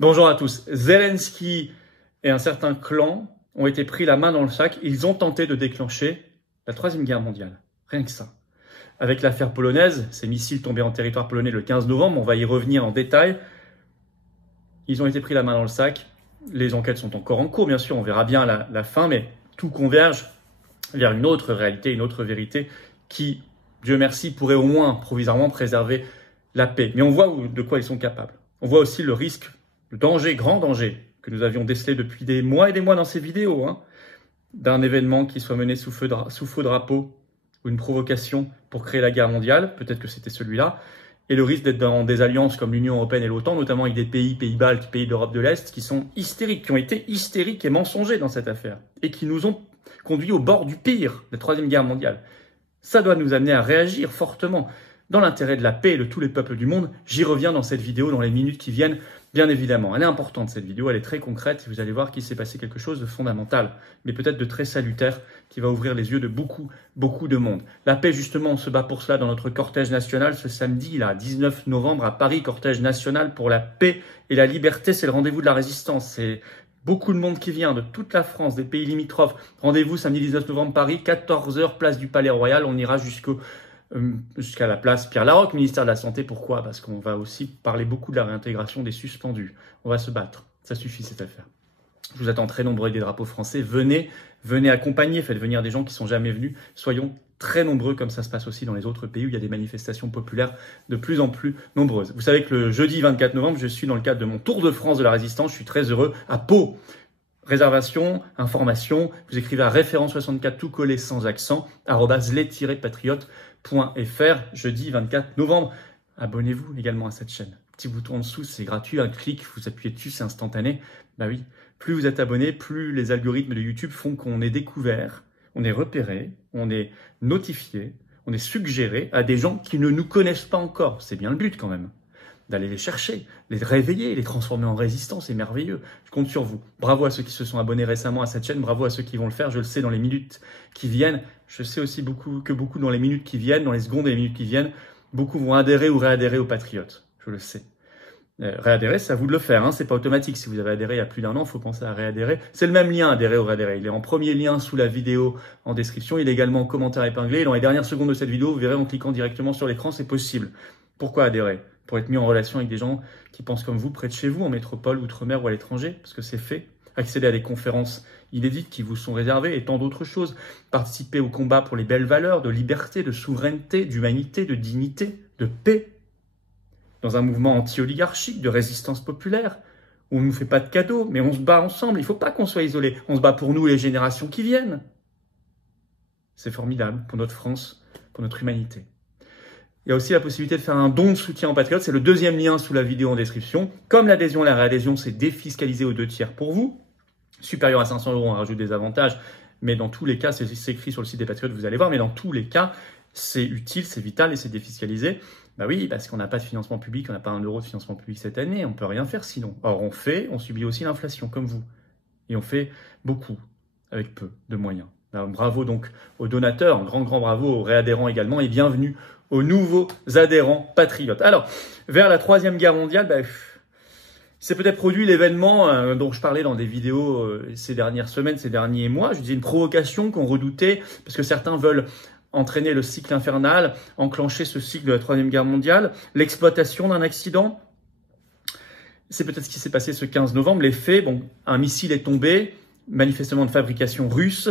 Bonjour à tous. Zelensky et un certain clan ont été pris la main dans le sac. Ils ont tenté de déclencher la Troisième Guerre mondiale. Rien que ça. Avec l'affaire polonaise, ces missiles tombés en territoire polonais le 15 novembre, on va y revenir en détail. Ils ont été pris la main dans le sac. Les enquêtes sont encore en cours, bien sûr, on verra bien la fin, mais tout converge vers une autre réalité, une autre vérité qui, Dieu merci, pourrait au moins provisoirement préserver la paix. Mais on voit de quoi ils sont capables. On voit aussi le risque, le danger, grand danger, que nous avions décelé depuis des mois et des mois dans ces vidéos, d'un événement qui soit mené sous faux drapeau ou une provocation pour créer la guerre mondiale, peut-être que c'était celui-là, et le risque d'être dans des alliances comme l'Union européenne et l'OTAN, notamment avec des pays baltes, pays d'Europe de l'Est, qui sont hystériques, qui ont été hystériques et mensongers dans cette affaire, et qui nous ont conduits au bord du pire, la Troisième Guerre mondiale. Ça doit nous amener à réagir fortement dans l'intérêt de la paix et de tous les peuples du monde. J'y reviens dans cette vidéo, dans les minutes qui viennent, bien évidemment. Elle est importante, cette vidéo, elle est très concrète, et vous allez voir qu'il s'est passé quelque chose de fondamental, mais peut-être de très salutaire, qui va ouvrir les yeux de beaucoup de monde. La paix, justement, on se bat pour cela dans notre cortège national ce samedi, là, 19 novembre, à Paris, cortège national pour la paix et la liberté. C'est le rendez-vous de la résistance. C'est beaucoup de monde qui vient de toute la France, des pays limitrophes. Rendez-vous samedi 19 novembre, Paris, 14 h, place du Palais Royal. On ira jusqu'à la place Pierre-Laroque, ministère de la Santé. Pourquoi? Parce qu'on va aussi parler beaucoup de la réintégration des suspendus. On va se battre. Ça suffit, cette affaire. Je vous attends très nombreux avec des drapeaux français. Venez accompagner, faites venir des gens qui sont jamais venus. Soyons très nombreux, comme ça se passe aussi dans les autres pays où il y a des manifestations populaires de plus en plus nombreuses. Vous savez que le jeudi 24 novembre, je suis dans le cadre de mon Tour de France de la Résistance. Je suis très heureux à Pau. Réservation, information, vous écrivez à référent 64 tout collé sans accent, @les-patriotes.fr, jeudi 24 novembre. Abonnez-vous également à cette chaîne. Petit bouton en dessous, c'est gratuit, un clic, vous appuyez dessus, c'est instantané. Bah oui, plus vous êtes abonné, plus les algorithmes de YouTube font qu'on est découvert, on est repéré, on est notifié, on est suggéré à des gens qui ne nous connaissent pas encore. C'est bien le but quand même, d'aller les chercher, les réveiller, les transformer en résistance, c'est merveilleux. Je compte sur vous. Bravo à ceux qui se sont abonnés récemment à cette chaîne, bravo à ceux qui vont le faire, je le sais dans les minutes qui viennent. Je sais aussi que beaucoup dans les minutes qui viennent, dans les secondes et les minutes qui viennent, beaucoup vont adhérer ou réadhérer aux Patriotes, je le sais. Réadhérer, c'est à vous de le faire, c'est pas automatique. Si vous avez adhéré il y a plus d'un an, il faut penser à réadhérer. C'est le même lien, adhérer ou réadhérer. Il est en premier lien sous la vidéo en description, il est également en commentaire épinglé. Et dans les dernières secondes de cette vidéo, vous verrez en cliquant directement sur l'écran, c'est possible. Pourquoi adhérer? Pour être mis en relation avec des gens qui pensent comme vous, près de chez vous, en métropole, outre-mer ou à l'étranger, parce que c'est fait. Accéder à des conférences inédites qui vous sont réservées et tant d'autres choses. Participer au combat pour les belles valeurs de liberté, de souveraineté, d'humanité, de dignité, de paix. Dans un mouvement anti-oligarchique, de résistance populaire, où on ne nous fait pas de cadeaux, mais on se bat ensemble. Il ne faut pas qu'on soit isolés. On se bat pour nous et les générations qui viennent. C'est formidable pour notre France, pour notre humanité. Il y a aussi la possibilité de faire un don de soutien aux Patriotes. C'est le deuxième lien sous la vidéo en description. Comme l'adhésion et la réadhésion, c'est défiscalisé aux 2/3 pour vous. Supérieur à 500 €, on rajoute des avantages. Mais dans tous les cas, c'est écrit sur le site des Patriotes, vous allez voir. Mais dans tous les cas, c'est utile, c'est vital et c'est défiscalisé. Bah oui, parce qu'on n'a pas de financement public, on n'a pas 1 € de financement public cette année. On ne peut rien faire sinon. Or, on subit aussi l'inflation comme vous. Et on fait beaucoup avec peu de moyens. Alors, bravo donc aux donateurs, un grand bravo aux réadhérents également et bienvenue aux nouveaux adhérents patriotes. Alors, vers la Troisième Guerre mondiale, c'est peut-être produit l'événement dont je parlais dans des vidéos ces dernières semaines, ces derniers mois. Je disais une provocation qu'on redoutait parce que certains veulent entraîner le cycle infernal, enclencher ce cycle de la Troisième Guerre mondiale, l'exploitation d'un accident. C'est peut-être ce qui s'est passé ce 15 novembre. Les faits, un missile est tombé, manifestement de fabrication russe,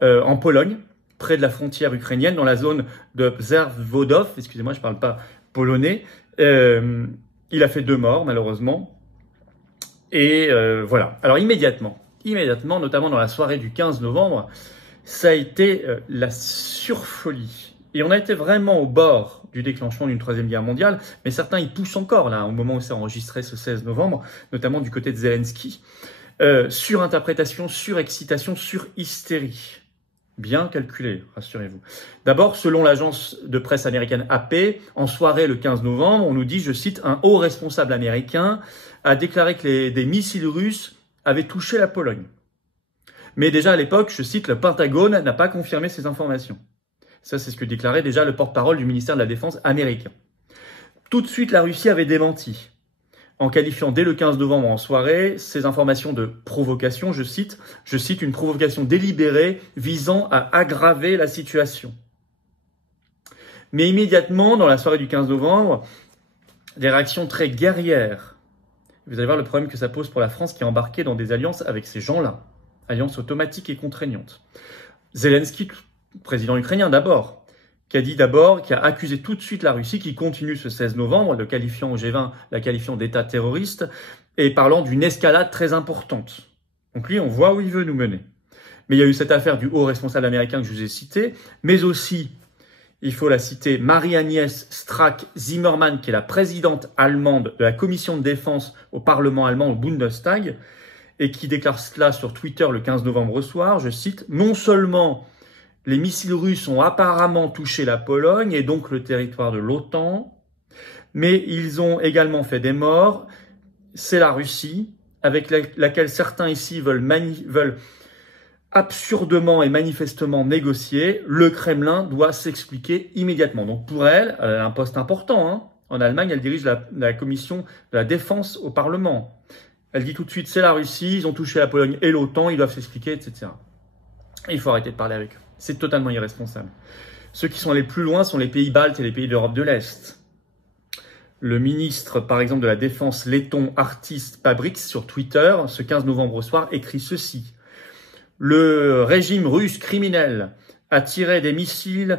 en Pologne, près de la frontière ukrainienne, dans la zone de Przewodów. Excusez-moi, je ne parle pas polonais. Il a fait 2 morts, malheureusement. Et voilà. Alors immédiatement, notamment dans la soirée du 15 novembre, ça a été la surfolie. Et on a été vraiment au bord du déclenchement d'une Troisième Guerre mondiale, mais certains y poussent encore, là, au moment où c'est enregistré ce 16 novembre, notamment du côté de Zelensky. Surinterprétation, surexcitation, surhystérie. Bien calculé, rassurez-vous. D'abord, selon l'agence de presse américaine AP, en soirée le 15 novembre, on nous dit, je cite, un haut responsable américain a déclaré que des missiles russes avaient touché la Pologne. Mais déjà à l'époque, je cite, le Pentagone n'a pas confirmé ces informations. Ça, c'est ce que déclarait déjà le porte-parole du ministère de la Défense américain. Tout de suite, la Russie avait démenti. en qualifiant dès le 15 novembre en soirée ces informations de provocation, je cite, une provocation délibérée visant à aggraver la situation. Mais immédiatement, dans la soirée du 15 novembre, des réactions très guerrières. Vous allez voir le problème que ça pose pour la France qui est embarquée dans des alliances avec ces gens-là. Alliances automatiques et contraignantes. Zelensky, président ukrainien d'abord, qui a accusé tout de suite la Russie, qui continue ce 16 novembre, le qualifiant au G20, la qualifiant d'État terroriste, et parlant d'une escalade très importante. Donc lui, on voit où il veut nous mener. Mais il y a eu cette affaire du haut responsable américain que je vous ai cité, mais aussi, il faut la citer, Marie-Agnès Strack-Zimmermann, qui est la présidente allemande de la commission de défense au Parlement allemand, au Bundestag, et qui déclare cela sur Twitter le 15 novembre au soir, je cite, « Non seulement les missiles russes ont apparemment touché la Pologne et donc le territoire de l'OTAN, mais ils ont également fait des morts. C'est la Russie, avec laquelle certains ici veulent absurdement et manifestement négocier. Le Kremlin doit s'expliquer immédiatement. » Donc pour elle, elle a un poste important. Hein. En Allemagne, elle dirige la commission de la défense au Parlement. Elle dit tout de suite, c'est la Russie, ils ont touché la Pologne et l'OTAN, ils doivent s'expliquer, etc. Et il faut arrêter de parler avec eux. C'est totalement irresponsable. Ceux qui sont allés plus loin sont les pays baltes et les pays d'Europe de l'Est. Le ministre, par exemple, de la Défense letton Artis Pabriks, sur Twitter, ce 15 novembre au soir, écrit ceci. Le régime russe criminel a tiré des missiles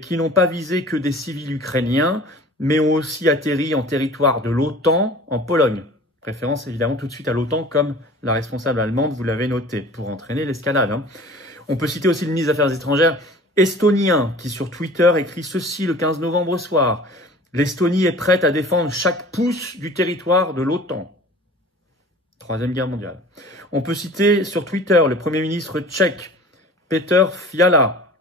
qui n'ont pas visé que des civils ukrainiens, mais ont aussi atterri en territoire de l'OTAN, en Pologne. Référence évidemment tout de suite à l'OTAN comme la responsable allemande, vous l'avez noté, pour entraîner l'escalade. Hein. On peut citer aussi le ministre des Affaires étrangères estonien qui sur Twitter écrit ceci le 15 novembre au soir. L'Estonie est prête à défendre chaque pouce du territoire de l'OTAN. Troisième guerre mondiale. On peut citer sur Twitter le Premier ministre tchèque Petr Fiala.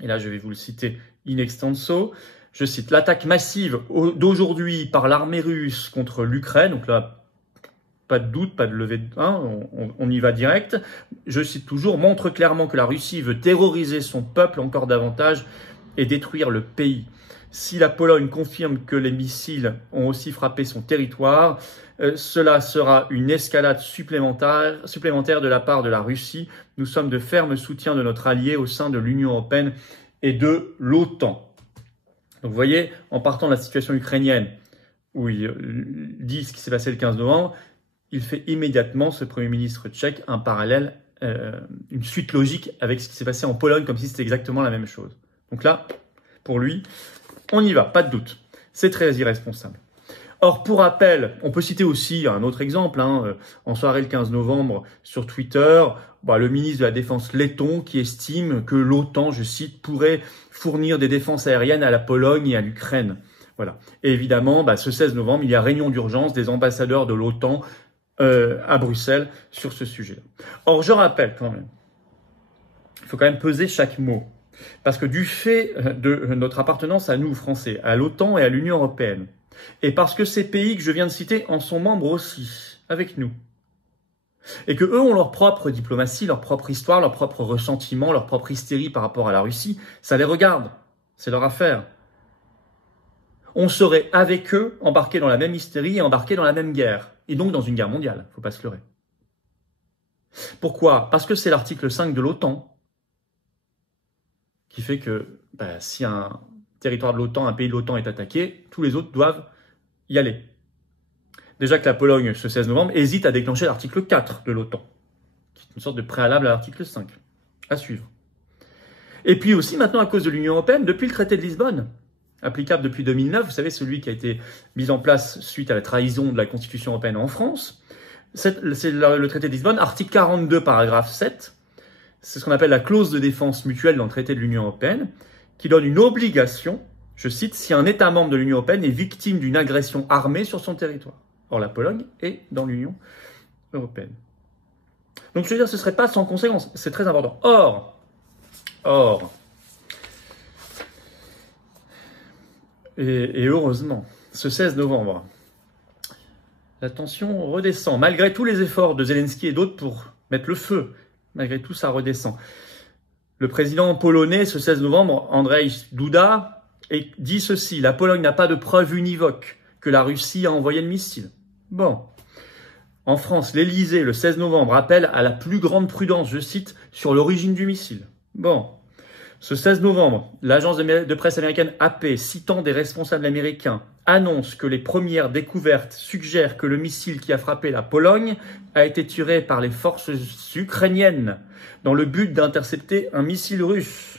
Et là je vais vous le citer in extenso. Je cite, l'attaque massive d'aujourd'hui par l'armée russe contre l'Ukraine, donc là, pas de doute, pas de levée de... on y va direct. Je cite toujours, montre clairement que la Russie veut terroriser son peuple encore davantage et détruire le pays. Si la Pologne confirme que les missiles ont aussi frappé son territoire, cela sera une escalade supplémentaire de la part de la Russie. Nous sommes de fermes soutiens de notre allié au sein de l'Union européenne et de l'OTAN. Donc vous voyez, en partant de la situation ukrainienne, où il dit ce qui s'est passé le 15 novembre, il fait immédiatement, ce Premier ministre tchèque, un parallèle, une suite logique avec ce qui s'est passé en Pologne, comme si c'était exactement la même chose. Donc là, pour lui, on y va, pas de doute. C'est très irresponsable. Or, pour rappel, on peut citer aussi un autre exemple, en soirée le 15 novembre sur Twitter, le ministre de la Défense letton qui estime que l'OTAN, je cite, pourrait fournir des défenses aériennes à la Pologne et à l'Ukraine. Voilà. Et évidemment, ce 16 novembre, il y a réunion d'urgence des ambassadeurs de l'OTAN à Bruxelles sur ce sujet. Or, je rappelle quand même, il faut quand même peser chaque mot. Parce que du fait de notre appartenance à nous, Français, à l'OTAN et à l'Union européenne, et parce que ces pays que je viens de citer en sont membres aussi, avec nous, et que eux ont leur propre diplomatie, leur propre histoire, leur propre ressentiment, leur propre hystérie par rapport à la Russie, ça les regarde, c'est leur affaire. On serait avec eux embarqués dans la même hystérie et embarqués dans la même guerre, et donc dans une guerre mondiale, faut pas se leurrer. Pourquoi? Parce que c'est l'article 5 de l'OTAN qui fait que si un territoire de l'OTAN, un pays de l'OTAN est attaqué, tous les autres doivent y aller. Déjà que la Pologne, ce 16 novembre, hésite à déclencher l'article 4 de l'OTAN, qui est une sorte de préalable à l'article 5, à suivre. Et puis aussi, maintenant, à cause de l'Union européenne, depuis le traité de Lisbonne, applicable depuis 2009, vous savez, celui qui a été mis en place suite à la trahison de la Constitution européenne en France, c'est le traité de Lisbonne, article 42, paragraphe 7, c'est ce qu'on appelle la clause de défense mutuelle dans le traité de l'Union européenne, qui donne une obligation, je cite, si un État membre de l'Union européenne est victime d'une agression armée sur son territoire. Or, la Pologne est dans l'Union européenne. Donc, je veux dire, ce ne serait pas sans conséquence. C'est très important. Or, et heureusement, ce 16 novembre, la tension redescend. Malgré tous les efforts de Zelensky et d'autres pour mettre le feu, malgré tout, ça redescend. Le président polonais, ce 16 novembre, Andrzej Duda, dit ceci. La Pologne n'a pas de preuve univoque que la Russie a envoyé le missile. Bon. En France, l'Élysée, le 16 novembre, appelle à la plus grande prudence, je cite, sur l'origine du missile. Bon. Ce 16 novembre, l'agence de presse américaine AP, citant des responsables américains, annonce que les premières découvertes suggèrent que le missile qui a frappé la Pologne a été tiré par les forces ukrainiennes dans le but d'intercepter un missile russe.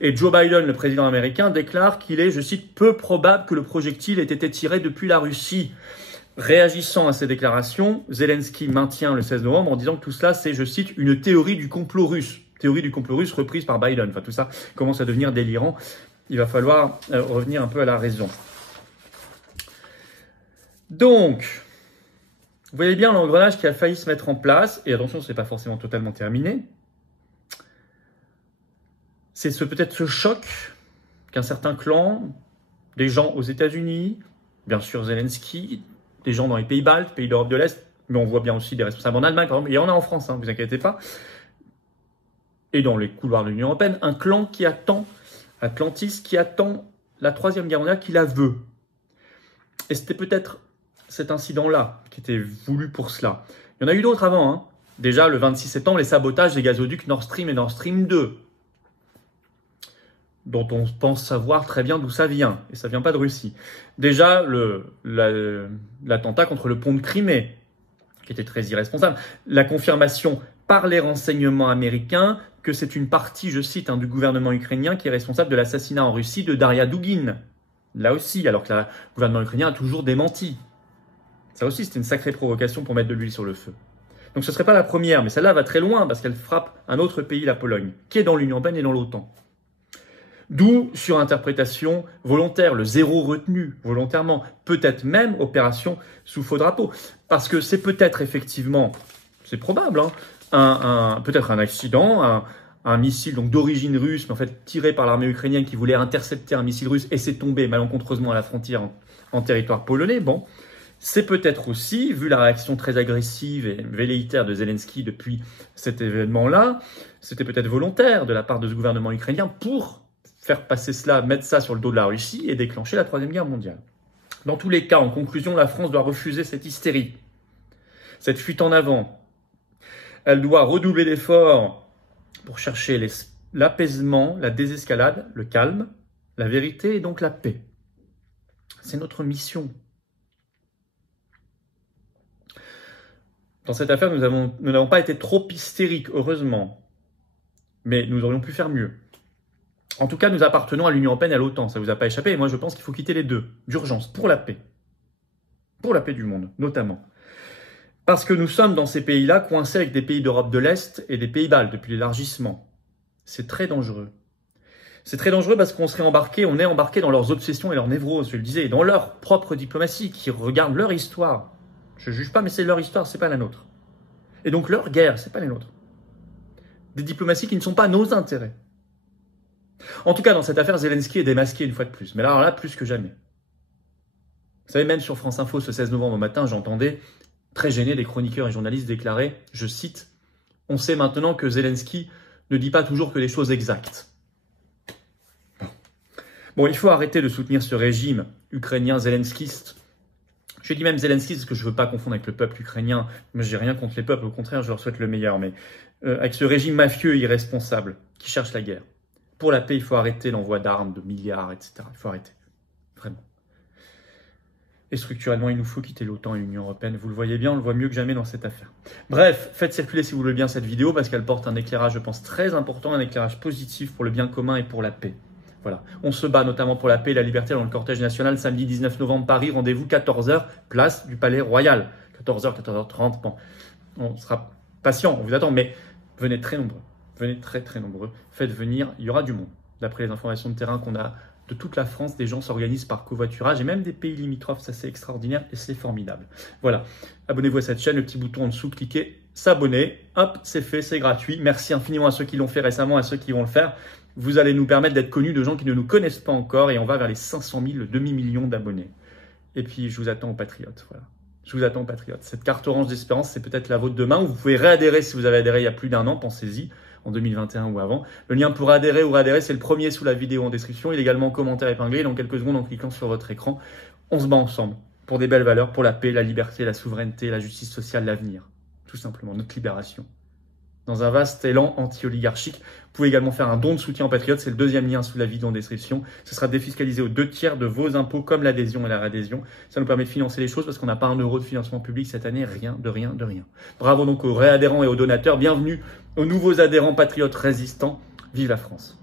Et Joe Biden, le président américain, déclare qu'il est, je cite, peu probable que le projectile ait été tiré depuis la Russie. Réagissant à ces déclarations, Zelensky maintient le 16 novembre en disant que tout cela, c'est, je cite, une théorie du complot russe. Théorie du complot russe reprise par Biden. Enfin, tout ça commence à devenir délirant. Il va falloir revenir un peu à la raison. Donc, vous voyez bien l'engrenage qui a failli se mettre en place. Et attention, ce n'est pas forcément totalement terminé. C'est peut-être ce choc qu'un certain clan, des gens aux États-Unis, bien sûr Zelensky, des gens dans les pays baltes, pays d'Europe de l'Est, mais on voit bien aussi des responsables en Allemagne, par exemple. Il y en a en France, vous inquiétez pas. Et dans les couloirs de l'Union européenne, un clan qui attend, Atlantis, qui attend la Troisième Guerre mondiale, qui la veut. Et c'était peut-être cet incident-là qui était voulu pour cela. Il y en a eu d'autres avant. Déjà, le 26 septembre, les sabotages des gazoducs Nord Stream et Nord Stream 2, dont on pense savoir très bien d'où ça vient. Et ça ne vient pas de Russie. Déjà, l'attentat contre le pont de Crimée, qui était très irresponsable. La confirmation par les renseignements américains que c'est une partie, je cite, du gouvernement ukrainien qui est responsable de l'assassinat en Russie de Daria Dugin. Là aussi, alors que le gouvernement ukrainien a toujours démenti. Ça aussi, c'était une sacrée provocation pour mettre de l'huile sur le feu. Donc ce ne serait pas la première, mais celle-là va très loin parce qu'elle frappe un autre pays, la Pologne, qui est dans l'Union européenne et dans l'OTAN. D'où surinterprétation volontaire, le zéro retenu volontairement, peut-être même opération sous faux drapeau. Parce que c'est peut-être effectivement, c'est probable, peut-être un accident, un missile donc d'origine russe, mais en fait tiré par l'armée ukrainienne qui voulait intercepter un missile russe et c'est tombé malencontreusement à la frontière en territoire polonais. Bon, c'est peut-être aussi, vu la réaction très agressive et velléitaire de Zelensky depuis cet événement-là, c'était peut-être volontaire de la part de ce gouvernement ukrainien pour faire passer cela, mettre ça sur le dos de la Russie et déclencher la Troisième Guerre mondiale. Dans tous les cas, en conclusion, la France doit refuser cette hystérie, cette fuite en avant. Elle doit redoubler d'efforts pour chercher l'apaisement, la désescalade, le calme, la vérité et donc la paix. C'est notre mission. Dans cette affaire, nous n'avons pas été trop hystériques, heureusement, mais nous aurions pu faire mieux. En tout cas, nous appartenons à l'Union européenne et à l'OTAN, ça ne vous a pas échappé, et moi je pense qu'il faut quitter les deux, d'urgence, pour la paix du monde, notamment. Parce que nous sommes dans ces pays-là coincés avec des pays d'Europe de l'Est et des pays baltes depuis l'élargissement. C'est très dangereux. C'est très dangereux parce qu'on est embarqué dans leurs obsessions et leurs névroses, je le disais, et dans leur propre diplomatie, qui regarde leur histoire. Je ne juge pas, mais c'est leur histoire, c'est pas la nôtre. Et donc leur guerre, c'est pas les nôtres. Des diplomaties qui ne sont pas nos intérêts. En tout cas, dans cette affaire, Zelensky est démasqué une fois de plus. Mais alors là, plus que jamais. Vous savez, même sur France Info, ce 16 novembre au matin, j'entendais, très gêné, des chroniqueurs et journalistes déclarer, je cite, « On sait maintenant que Zelensky ne dit pas toujours que les choses exactes. » Bon, il faut arrêter de soutenir ce régime ukrainien zelenskiste. Je dis même Zelensky parce que je ne veux pas confondre avec le peuple ukrainien. Moi, je n'ai rien contre les peuples, au contraire, je leur souhaite le meilleur. Mais avec ce régime mafieux et irresponsable qui cherche la guerre. Pour la paix, il faut arrêter l'envoi d'armes, de milliards, etc. Il faut arrêter. Vraiment. Et structurellement, il nous faut quitter l'OTAN et l'Union européenne. Vous le voyez bien, on le voit mieux que jamais dans cette affaire. Bref, faites circuler si vous voulez bien cette vidéo parce qu'elle porte un éclairage, je pense, très important, un éclairage positif pour le bien commun et pour la paix. Voilà. On se bat notamment pour la paix et la liberté dans le cortège national samedi 19 novembre Paris. Rendez-vous 14h, place du Palais Royal. 14h, 14h30. Bon, on sera patient, on vous attend, mais venez très nombreux. Venez très très nombreux. Faites venir, il y aura du monde. D'après les informations de terrain qu'on a de toute la France, des gens s'organisent par covoiturage et même des pays limitrophes, ça c'est extraordinaire et c'est formidable. Voilà, abonnez-vous à cette chaîne, le petit bouton en dessous, cliquez, s'abonner, hop, c'est fait, c'est gratuit. Merci infiniment à ceux qui l'ont fait récemment, à ceux qui vont le faire. Vous allez nous permettre d'être connus de gens qui ne nous connaissent pas encore et on va vers les 500 000, le demi-million d'abonnés. Et puis, je vous attends aux patriotes, voilà. Je vous attends aux patriotes. Cette carte orange d'espérance, c'est peut-être la vôtre demain. Vous pouvez réadhérer si vous avez adhéré il y a plus d'un an, pensez-y, en 2021 ou avant. Le lien pour adhérer ou réadhérer, c'est le premier sous la vidéo en description. Il est également en commentaire épinglé dans quelques secondes en cliquant sur votre écran. On se bat ensemble pour des belles valeurs, pour la paix, la liberté, la souveraineté, la justice sociale, l'avenir. Tout simplement, notre libération. Dans un vaste élan anti-oligarchique, vous pouvez également faire un don de soutien aux patriotes, c'est le deuxième lien sous la vidéo en description. Ce sera défiscalisé aux 2/3 de vos impôts comme l'adhésion et la réadhésion. Ça nous permet de financer les choses parce qu'on n'a pas 1 euro de financement public cette année, rien, de rien, de rien. Bravo donc aux réadhérents et aux donateurs, bienvenue aux nouveaux adhérents patriotes résistants. Vive la France!